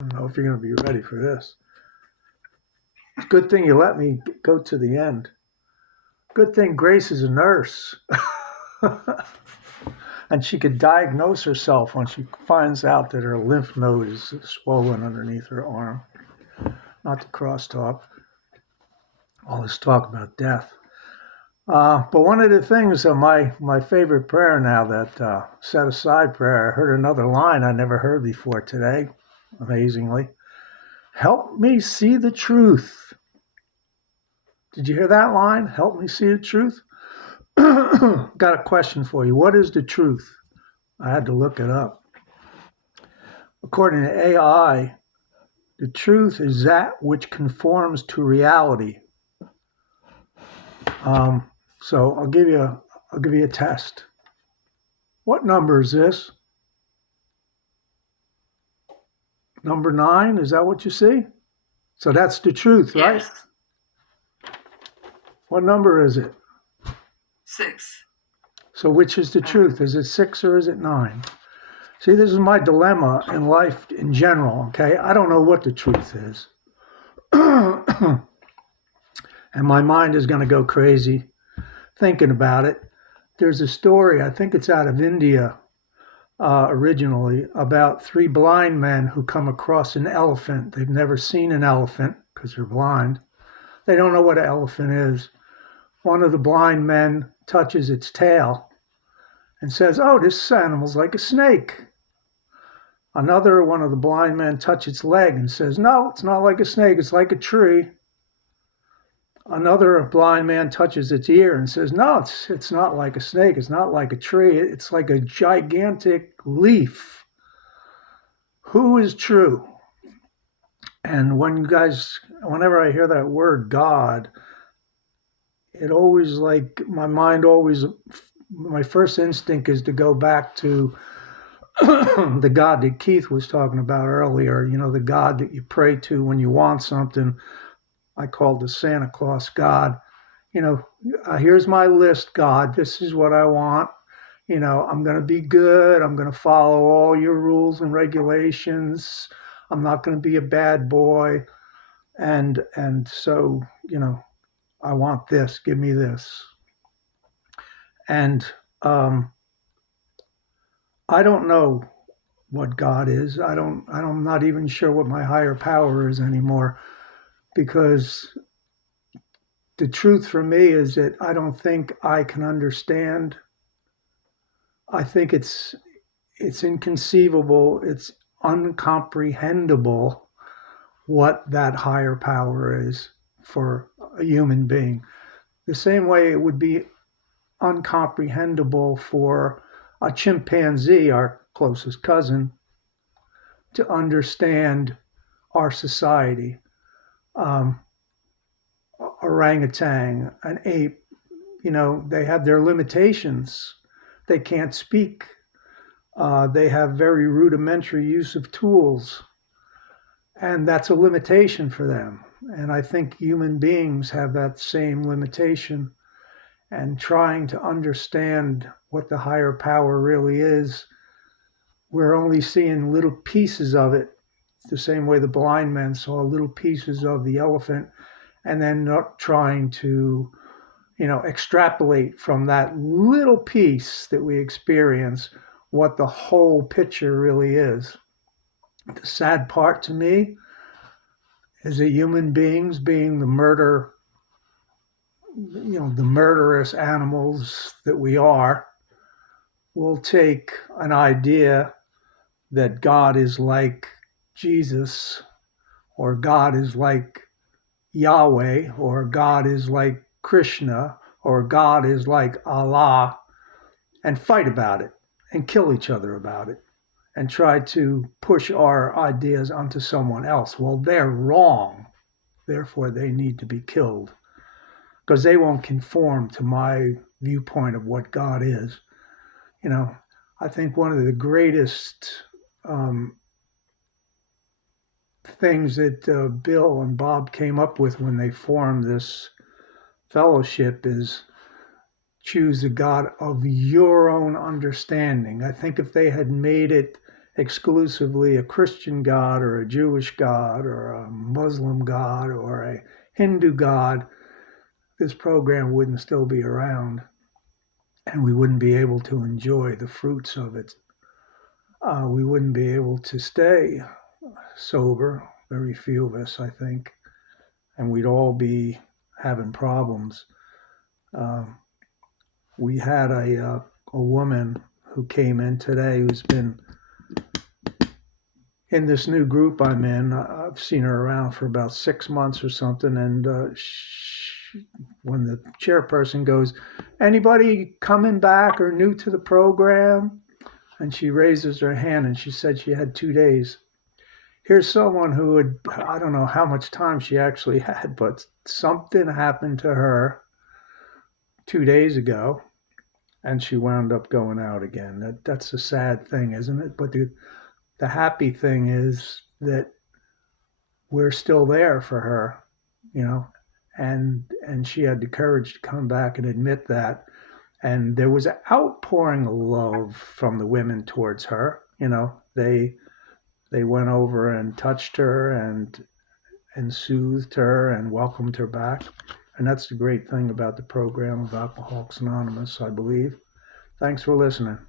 I don't know if you're going to be ready for this. It's a good thing you let me go to the end. Good thing Grace is a nurse. And she could diagnose herself when she finds out that her lymph node is swollen underneath her arm. Not to crosstalk. All this talk about death. But one of the things, my favorite prayer now, that set aside prayer, I heard another line I never heard before today, amazingly. Help me see the truth. Did you hear that line? Help me see the truth. Got a question for you. What is the truth? I had to look it up. According to AI, the truth is that which conforms to reality. So I'll give you a test. What number is this? Number 9? Is that what you see? So that's the truth, right? Yes. What number is it? 6. So which is the truth? Is it 6 or is it 9? See, this is my dilemma in life in general, okay? I don't know what the truth is. And my mind is going to go crazy thinking about it. There's a story, I think it's out of India originally, about 3 blind men who come across an elephant. They've never seen an elephant because they're blind. They don't know what an elephant is. One of the blind men touches its tail and says, "Oh, this animal's like a snake." Another one of the blind men touches its leg and says, "No, it's not like a snake, it's like a tree." Another blind man touches its ear and says, "No, it's not like a snake, it's not like a tree, it's like a gigantic leaf." Who is true? And whenever I hear that word God, it always, like, my first instinct is to go back to the God that Keith was talking about earlier, the God that you pray to when you want something. I called the Santa Claus God. Here's my list, God. This is what I want. I'm going to be good. I'm going to follow all your rules and regulations. I'm not going to be a bad boy. And so, I want this. Give me this. And I don't know what God is. I'm not even sure what my higher power is anymore, because the truth for me is that I don't think I can understand. I think it's inconceivable, it's uncomprehendable what that higher power is for a human being. The same way it would be uncomprehendable for a chimpanzee, our closest cousin, to understand our society. Um, Orangutan, an ape, they have their limitations. They can't speak. They have very rudimentary use of tools, and that's a limitation for them. And I think human beings have that same limitation. And trying to understand what the higher power really is, we're only seeing little pieces of it, the same way the blind men saw little pieces of the elephant, and then not trying to extrapolate from that little piece that we experience what the whole picture really is. The sad part to me is that human beings, being the murderous animals that we are, will take an idea that God is like Jesus, or God is like Yahweh, or God is like Krishna, or God is like Allah, and fight about it and kill each other about it and try to push our ideas onto someone else. Well, they're wrong. Therefore, they need to be killed because they won't conform to my viewpoint of what God is. You know, I think one of the greatest um, things that Bill and Bob came up with when they formed this fellowship is choose a God of your own understanding. I think if they had made it exclusively a Christian God or a Jewish God or a Muslim God or a Hindu God, this program wouldn't still be around and we wouldn't be able to enjoy the fruits of it. We wouldn't be able to stay sober, very few of us, I think, and we'd all be having problems. Um, we had a woman who came in today who's been in this new group I'm in. I've seen her around for about 6 months or something, and when the chairperson goes, "Anybody coming back or new to the program?" and she raises her hand and she said she had 2 days. Here's someone who had, I don't know how much time she actually had, but something happened to her 2 days ago and she wound up going out again. That's a sad thing, isn't it? But the happy thing is that we're still there for her, you know, and she had the courage to come back and admit that. And there was an outpouring of love from the women towards her. You know, they went over and touched her and soothed her and welcomed her back. And that's the great thing about the program of Alcoholics Anonymous, I believe. Thanks for listening.